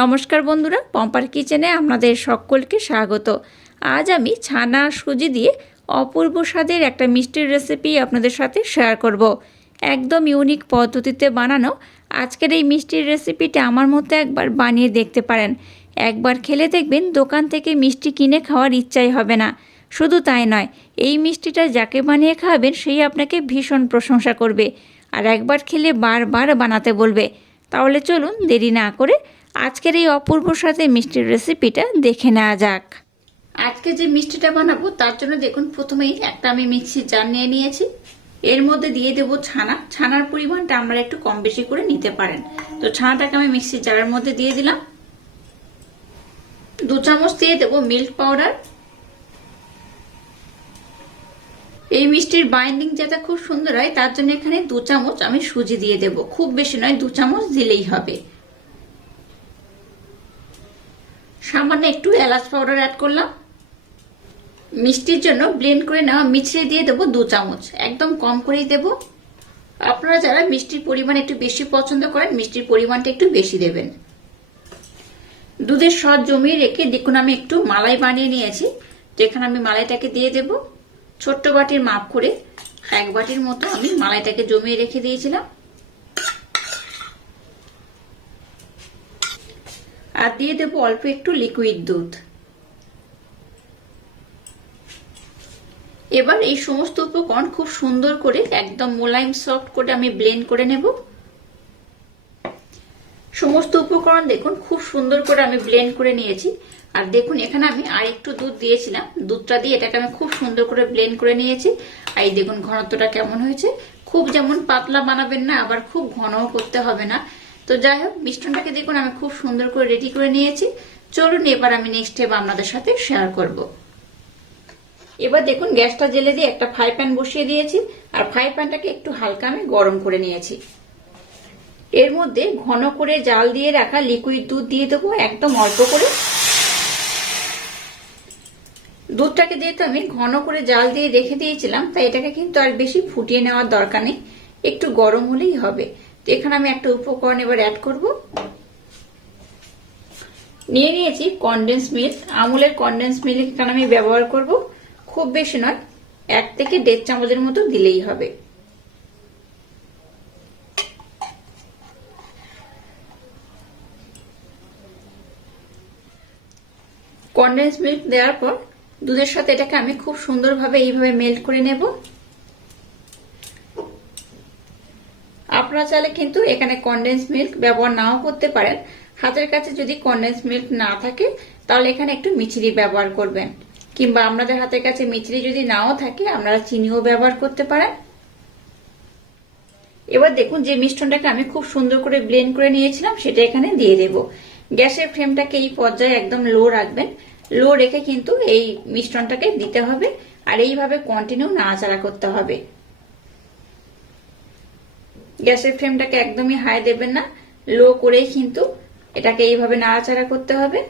নমস্কার বন্ধুরা, পম্পার কিচেনে আপনাদের সকলকে স্বাগত। আজ আমি ছানা সুজি দিয়ে অপূর্ব স্বাদের একটা মিষ্টির রেসিপি আপনাদের সাথে শেয়ার করব। একদম ইউনিক পদ্ধতিতে বানানো আজকের এই মিষ্টির রেসিপিটা আমার মতো একবার বানিয়ে দেখতে পারেন। একবার খেলে দেখবেন দোকান থেকে মিষ্টি কিনে খাওয়ার ইচ্ছাই হবে না। শুধু তাই নয়, এই মিষ্টিটা যাকে বানিয়ে খাওয়াবেন সেই আপনাকে ভীষণ প্রশংসা করবে আর একবার খেলে বারবার বানাতে বলবে। তাহলে চলুন দেরি না করে আজকের এই অপূর্ব স্বাদের মিষ্টির রেসিপিটা দেখে নেওয়া যাক। আজকে যে মিষ্টিটা বানাবো তার জন্য দেখুন প্রথমেই একটা আমি মিক্সির জার নিয়ে নিয়েছি। এর মধ্যে দিয়ে দেবো ছানা। ছানার পরিমাণটা আপনারা একটু কম বেশি করে নিতে পারেন। তো ছানাটাকে আমি মিক্সির জারের মধ্যে দিয়ে দিলাম। 2 চামচ দিয়ে দেবো মিল্ক পাউডার। এই মিষ্টির বাইন্ডিং যাতে খুব সুন্দর হয় তার জন্য এখানে 2 চামচ আমি সুজি দিয়ে দেব। খুব বেশি নয়, 2 চামচ দিলেই হবে। সামান্য একটু এলাচ পাউডার অ্যাড করলাম। মিষ্টির জন্য ব্লেন্ড করে নেওয়া মিছরি দিয়ে দেবো 2 চামচ, একদম কম করেই দেব। আপনারা যারা মিষ্টির পরিমাণ একটু বেশি পছন্দ করেন মিষ্টির পরিমাণটা একটু বেশি দেবেন। দুধের স্বাদ জমিয়ে রেখে দেখুন আমি একটু মালাই বানিয়ে নিয়েছি। তো এখানে আমি মালাইটাকে দিয়ে দেব। ছোট্ট বাটির মাপ করে 1 বাটির মতো আমি মালাইটাকে জমিয়ে রেখে দিয়েছিলাম। আর দিয়ে দেবো অল্প একটু লিকুইড দুধ। এবার এই সমস্ত উপকরণ খুব সুন্দর করে একদম মোলায়েম সফট করে আমি ব্লেন্ড করে নেব। সমস্ত উপকরণ দেখুন খুব সুন্দর করে আমি ব্লেন্ড করে নিয়েছি। আর দেখুন এখানে আমি আর একটু দুধ দিয়েছিলাম, দুধটা দিয়ে এটাকে আমি খুব সুন্দর করে ব্লেন্ড করে নিয়েছি। আর এই দেখুন ঘনত্বটা কেমন হয়েছে। খুব যেমন পাতলা বানাবেন না, আবার খুব ঘনও করতে হবে না। তো যাই হোক, মিশ্রণটাকে দেখুন আমি খুব সুন্দর করে রেডি করে নিয়েছি। চলুন এবার আমি নেক্সট স্টেপ আপনাদের সাথে শেয়ার করব। এবার দেখুন গ্যাসটা জেলে দিয়ে একটা ফ্রাই প্যান বসিয়ে দিয়েছি। আর ফ্রাই প্যানটাকে একটু হালকা আমি গরম করে নিয়েছি। এর মধ্যে ঘন করে জাল দিয়ে রাখা লিকুইড দুধ দিয়ে দেবো, একদম অল্প করে। দুধটাকে যেহেতু আমি ঘন করে জাল দিয়ে রেখে দিয়েছিলাম তাই এটাকে কিন্তু আর বেশি ফুটিয়ে নেওয়ার দরকার নেই, একটু গরম হলেই হবে। তো এখানে আমি একটা উপকরণ এবার অ্যাড করব। নিয়ে নিয়েছি কনডেন্স মিল্ক। আমুলের কনডেন্স মিল্ক এখানে আমি ব্যবহার করব। খুব বেশি নয়, 1 থেকে 1.5 চামচের মতো দিলেই হবে। কনডেন্স মিল্ক দেওয়ার পর দুধের সাথে এটাকে আমি খুব সুন্দরভাবে এইভাবে মেল্ট করে নেব। আপনারা চাইলে কিন্তু এখানে কনডেন্স মিল্ক ব্যবহার নাও করতে পারেন। হাতের কাছে যদি কনডেন্স মিল্ক না থাকে তাহলে এখানে একটু মিছরি ব্যবহার করবেন, কিংবা আপনাদের হাতের কাছে মিছরি যদি নাও থাকে আপনারা চিনিও ব্যবহার করতে পারেন। এবার দেখুন যে মিশ্রণটাকে আমি খুব সুন্দর করে ব্লেন্ড করে নিয়েছিলাম সেটা এখানে দিয়ে দেব। গ্যাসের ফ্লেমটাকে এই পর্যায়ে একদম লো রাখবেন। লো রেখে কিন্তু এই মিশ্রণটাকে দিতে হবে আর এইভাবে কন্টিনিউ নাড়াচাড়া করতে হবে। গ্যাসের ফ্লেমটাকে একদমই হাই দেবেন না, লো করেই কিন্তু এটাকে এইভাবে নাড়াচাড়া করতে হবে।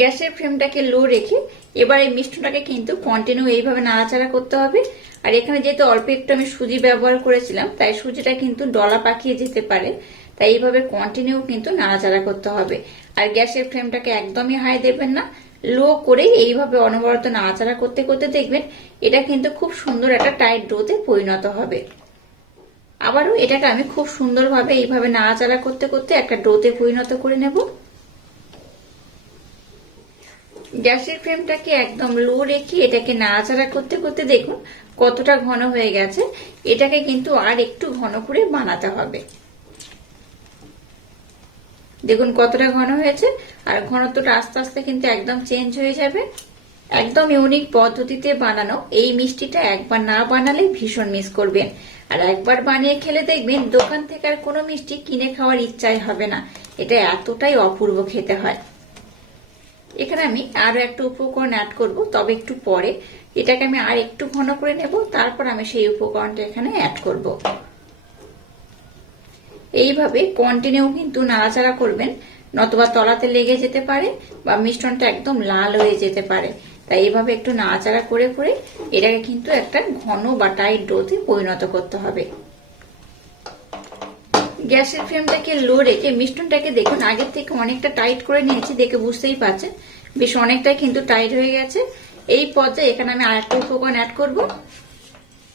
গ্যাসের ফ্লেমটাকে লো রেখে এবার এই মিশ্রণটাকে কিন্তু কন্টিনিউ এইভাবে নাড়াচাড়া করতে হবে। আর এখানে যেহেতু অল্প একটু আমি সুজি ব্যবহার করেছিলাম তাই সুজিটা কিন্তু ডলা পাকিয়ে যেতে পারে, তাই এইভাবে কন্টিনিউ কিন্তু নাড়াচাড়া করতে হবে। আর গ্যাসের ফ্লেমটাকে একদমই হাই দেবেন না, লো করে এইভাবে অনবরত নাড়াচাড়া করতে করতে দেখবেন এটা কিন্তু খুব সুন্দর একটা টাইট ডোতে পরিণত হবে। আবারও এটাকে আমি খুব সুন্দরভাবে এইভাবে নাড়াচাড়া করতে করতে একটা ডোতে পরিণত করে নেব। গ্যাসের ফ্লেমটাকে একদম লো রেখে এটাকে নাড়াচাড়া করতে করতে দেখুন কতটা ঘন হয়ে গেছে। এটাকে কিন্তু আর একটু ঘন করে বানাতে হবে। দেখুন কতটা ঘন হয়েছে। আর ঘনত্বটা আস্তে আস্তে কিন্তু একদম চেঞ্জ হয়ে যাবে। একদম ইউনিক পদ্ধতিতে বানানো এই মিষ্টিটা একবার না বানালে ভীষণ মিস করবেন। আর একবার বানিয়ে খেলে দেখবেন দোকান থেকে আর কোনো মিষ্টি কিনে খাওয়ার ইচ্ছাই হবে না। এটা এতটাই অপূর্ব খেতে হয়। এখানে আমি আরো একটা উপকরণ অ্যাড করব, তবে একটু পরে। এটাকে আমি আর একটু ঘন করে নেব, তারপর আমি সেই উপকরণটা এখানে অ্যাড করব। এইভাবে কন্টিনিউ কিন্তু নাড়াচাড়া করবেন, নতুবা তলাতে লেগে যেতে পারে বা মিশ্রণটা একদম লাল হয়ে যেতে পারে। তাই এইভাবে একটু নাড়াচাড়া করে করে এটাকে কিন্তু একটা ঘন বা টাইট ডোতে পরিণত করতে হবে। গ্যাসের ফ্লেমটাকে লো রেখে মিষ্টনটাকে দেখুন আগের থেকে অনেকটা টাইট করে নিয়েছি, দেখে বুঝতেই পারছেন বেশ অনেকটাই কিন্তু টাইট হয়ে গেছে। এই পর্যায়ে এখানে আমি আরেকটা উপকরণ অ্যাড করব।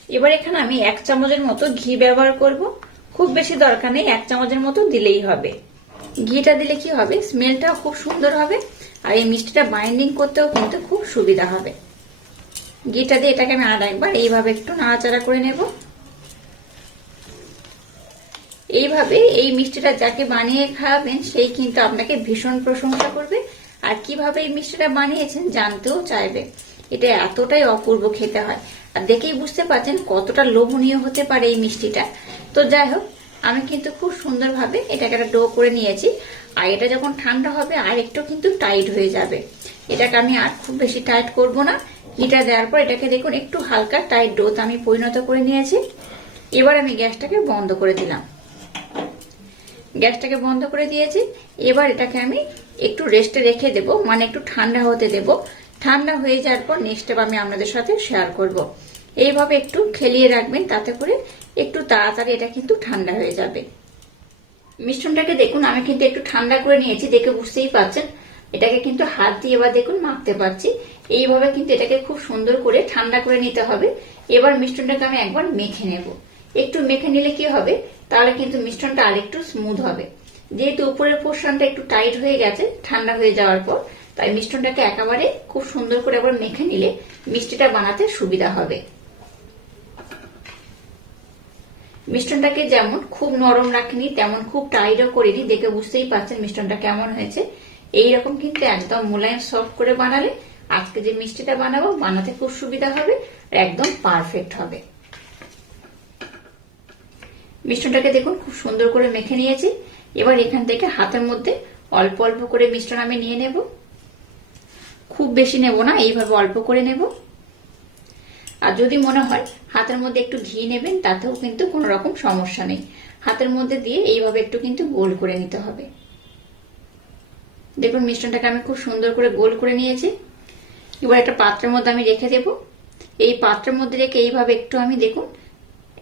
এবার এখানে আমি 1 চামচের মতো ঘি ব্যবহার করব। খুব বেশি দরকার নেই, 1 চামচের মতো দিলেই হবে। ঘিটা দিলে কি হবে, স্মেলটাও খুব সুন্দর হবে আর এই মিষ্টিটা বাইন্ডিং করতেও কিন্তু খুব সুবিধা হবে। ঘিটা দিয়ে এটাকে আমি আর একবার এইভাবে একটু নাড়াচাড়া করে নেব। এইভাবে এই মিষ্টিটা যাকে বানিয়ে খাওয়াবেন সেই কিন্তু আপনাকে ভীষণ প্রশংসা করবে আর কিভাবে এই মিষ্টিটা বানিয়েছেন জানতেও চাইবে। এটা এতটাই অপূর্ব খেতে হয় আর দেখেই বুঝতে পারছেন কতটা লোভনীয় হতে পারে এই মিষ্টিটা। তো যাই হোক, আমি কিন্তু খুব সুন্দরভাবে এটাকে একটা ডো করে নিয়েছি আর এটা যখন ঠান্ডা হবে আর একটু কিন্তু টাইট হয়ে যাবে। এটাকে আমি আর খুব বেশি টাইট করব না। ঘিটা দেওয়ার পর এটাকে দেখুন একটু হালকা টাইট ডোতে আমি পরিণত করে নিয়েছি। এবার আমি গ্যাসটাকে বন্ধ করে দিলাম। গ্যাসটাকে বন্ধ করে দিয়েছি। এবার এটাকে আমি একটু রেস্টে রেখে দেব, মানে একটু ঠান্ডা হতে দেব। ঠান্ডা হয়ে যাওয়ার পর নেক্সট স্টেপ আমি আপনাদের সাথে শেয়ার করব। এইভাবে একটু খেলিয়ে রাখবেন, তাতে করে একটু তাড়াতাড়ি এটা কিন্তু ঠান্ডা হয়ে যাবে। মিশ্রণটাকে দেখুন আমি কিন্তু একটু ঠান্ডা করে নিয়েছি, দেখে বুঝতেই পারছেন। এটাকে কিন্তু হাত দিয়ে এবার দেখুন মাখতে পারছি। এইভাবে কিন্তু এটাকে খুব সুন্দর করে ঠান্ডা করে নিতে হবে। এবার মিশ্রণটাকে আমি একবার মেখে নেব। একটু মেখে নিলে কি হবে, তাহলে কিন্তু মিশ্রণটা আরেকটু স্মুথ হবে। যেহেতু উপরের পোর্শনটা একটু টাইট হয়ে গেছে ঠান্ডা হয়ে যাওয়ার পর, তাই মিশ্রণটাকে একেবারে খুব সুন্দর করে একবার মেখে নিলে মিষ্টিটা বানাতে সুবিধা হবে। মিশ্রণটাকে যেমন খুব নরম রাখিনি তেমন খুব টাইটও করিনি, দেখে বুঝতেই পারছেন মিশ্রণটা কেমন হয়েছে। এইরকম কিন্তু একদম মোলায়েম সফট করে বানালে আজকে যে মিষ্টিটা বানাবো বানাতে খুব সুবিধা হবে আর একদম পারফেক্ট হবে। মিশ্রণটাকে দেখুন খুব সুন্দর করে মেখে নিয়েছি। এবার এখান থেকে হাতের মধ্যে অল্প অল্প করে মিশ্রণ আমি নিয়ে নেব। খুব বেশি নেব না, এইভাবে অল্প করে নেব। আর যদি মনে হয় হাতের মধ্যে একটু ঘি নেবেন তাতেও কিন্তু কোনো রকম সমস্যা নেই। হাতের মধ্যে দিয়ে এইভাবে একটু কিন্তু গোল করে নিতে হবে। দেখুন মিশ্রণটাকে আমি খুব সুন্দর করে গোল করে নিয়েছি। এবার একটা পাত্রের মধ্যে আমি রেখে দেব। এই পাত্রের মধ্যে রেখে এইভাবে একটু আমি দেখুন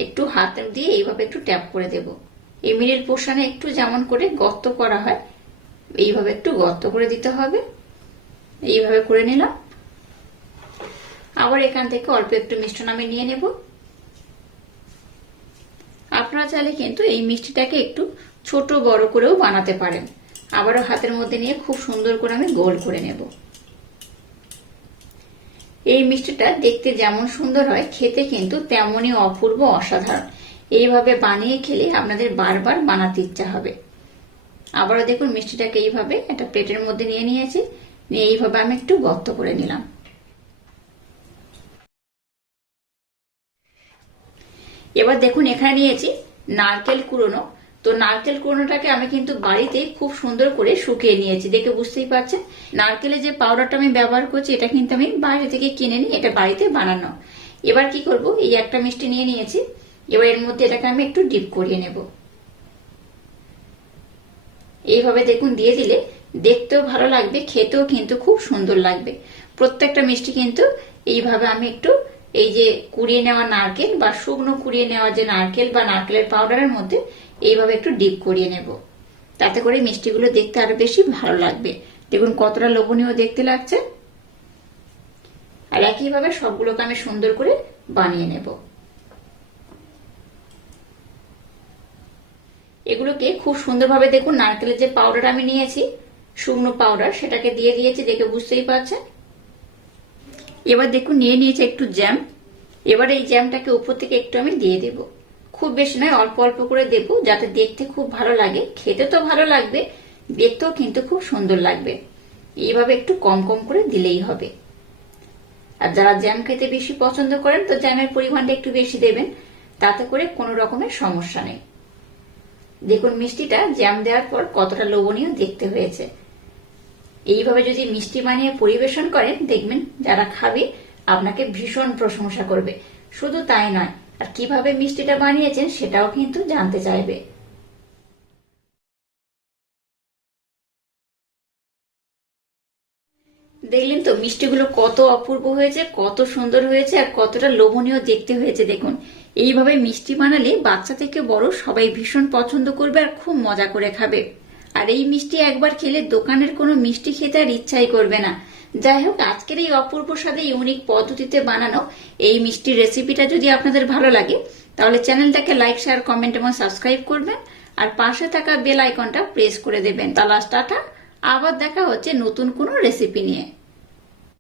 একটু হাত দিয়ে এইভাবে একটু ট্যাপ করে দেব। এই মিডিল পোর্শনে একটু যেমন করে গর্ত করা হয় এইভাবে একটু গর্ত করে দিতে হবে। এইভাবে করে নিলাম। আবার এখান থেকে অল্প একটু মিশ্রণ আমি নিয়ে নেব। আপনারা চাইলে কিন্তু এই মিষ্টিটাকে একটু ছোট বড় করেও বানাতে পারেন। আবারও হাতের মধ্যে নিয়ে খুব সুন্দর করে আমি গোল করে নেব। এই মিষ্টিটা দেখতে যেমন সুন্দর হয় খেতে কিন্তু তেমনই অপূর্ব অসাধারণ। এইভাবে বানিয়ে খেলে আপনাদের বারবার বানাতে ইচ্ছা হবে। আবারও দেখুন মিষ্টিটাকে এইভাবে একটা প্লেটের মধ্যে নিয়ে নিয়েছি, নিয়ে এইভাবে আমি একটু গর্ত করে নিলাম। এবার দেখুন এখানে নিয়েছি নারকেল কুড়োনো। তো নারকেল কুড়োনোটাকে আমি কিন্তু বাড়িতে খুব সুন্দর করে শুকিয়ে নিয়েছি, দেখে বুঝতেই পারছেন। নারকেলের যে পাউডারটা আমি ব্যবহার করছি এটা কিন্তু আমি বাইরে থেকে কিনে নিই, এটা বাড়িতে বানানো। এবার কি করব, এই একটা মিষ্টি নিয়ে নিয়েছি। এবার এর মধ্যে এটাকে আমি একটু ডিপ করিয়ে নেব। এইভাবে দেখুন দিয়ে দিলে দেখতেও ভালো লাগবে, খেতেও কিন্তু খুব সুন্দর লাগবে। প্রত্যেকটা মিষ্টি কিন্তু এইভাবে আমি একটু এই যে কুড়িয়ে নেওয়া নারকেল বা শুকনো কুড়িয়ে নেওয়া যে নারকেল বা নারকেলের পাউডারের মধ্যে এইভাবে একটু ডিপ করিয়ে নেব। তাতে করে মিষ্টিগুলো দেখতে আরো বেশি ভালো লাগবে। দেখুন কতটা লোভনীয় দেখতে লাগছে। আর একইভাবে সবগুলোকে আমি সুন্দর করে বানিয়ে নেব। এগুলোকে খুব সুন্দরভাবে দেখুন নারকেলের যে পাউডার আমি নিয়েছি শুকনো পাউডার সেটাকে দিয়ে দিয়েছি, দেখে বুঝতেই পারছেন। এবার দেখুন নিয়ে নিয়েছি একটু জ্যাম। এবার এই জ্যামটাকে উপর থেকে একটু আমি দিয়ে দেব। খুব বেশি নয়, অল্প অল্প করে দেব, যাতে দেখতে খুব ভালো লাগে। খেতে তো ভালো লাগবে, দেখতেও কিন্তু খুব সুন্দর লাগবে। এইভাবে একটু কম কম করে দিলেই হবে। আর যারা জ্যাম খেতে বেশি পছন্দ করেন তো জ্যামের পরিমাণটা একটু বেশি দেবেন, তাতে করে কোনো রকমের সমস্যা নেই। দেখুন মিষ্টিটা জ্যাম দেওয়ার পর কতটা লোভনীয় দেখতে হয়েছে। এইভাবে যদি মিষ্টি বানিয়ে পরিবেশন করেন দেখবেন যারা খাবে আপনাকে ভীষণ প্রশংসা করবে। শুধু তাই নয়, আর কিভাবে মিষ্টিটা বানিয়েছেন সেটাও কিন্তু জানতে চাইবে। দেখলেন তো মিষ্টিগুলো কত অপূর্ব হয়েছে, কত সুন্দর হয়েছে আর কতটা লোভনীয় দেখতে হয়েছে। দেখুন এইভাবে মিষ্টি বানালে বাচ্চা থেকে বড় সবাই ভীষণ পছন্দ করবে আর খুব মজা করে খাবে। আর এই মিষ্টি একবার খেলে দোকানের কোনো মিষ্টি খেতে আর ইচ্ছাই করবে না। যাই হোক, আজকের এই অপূর্ব স্বাদে ইউনিক পদ্ধতিতে বানানো এই মিষ্টির রেসিপিটা যদি আপনাদের ভালো লাগে তাহলে চ্যানেলটাকে লাইক, শেয়ার, কমেন্ট এবং সাবস্ক্রাইব করবেন আর পাশে থাকা বেল আইকনটা প্রেস করে দেবেন। তাহলে টাটা, আবার দেখা হচ্ছে নতুন কোনো রেসিপি নিয়ে।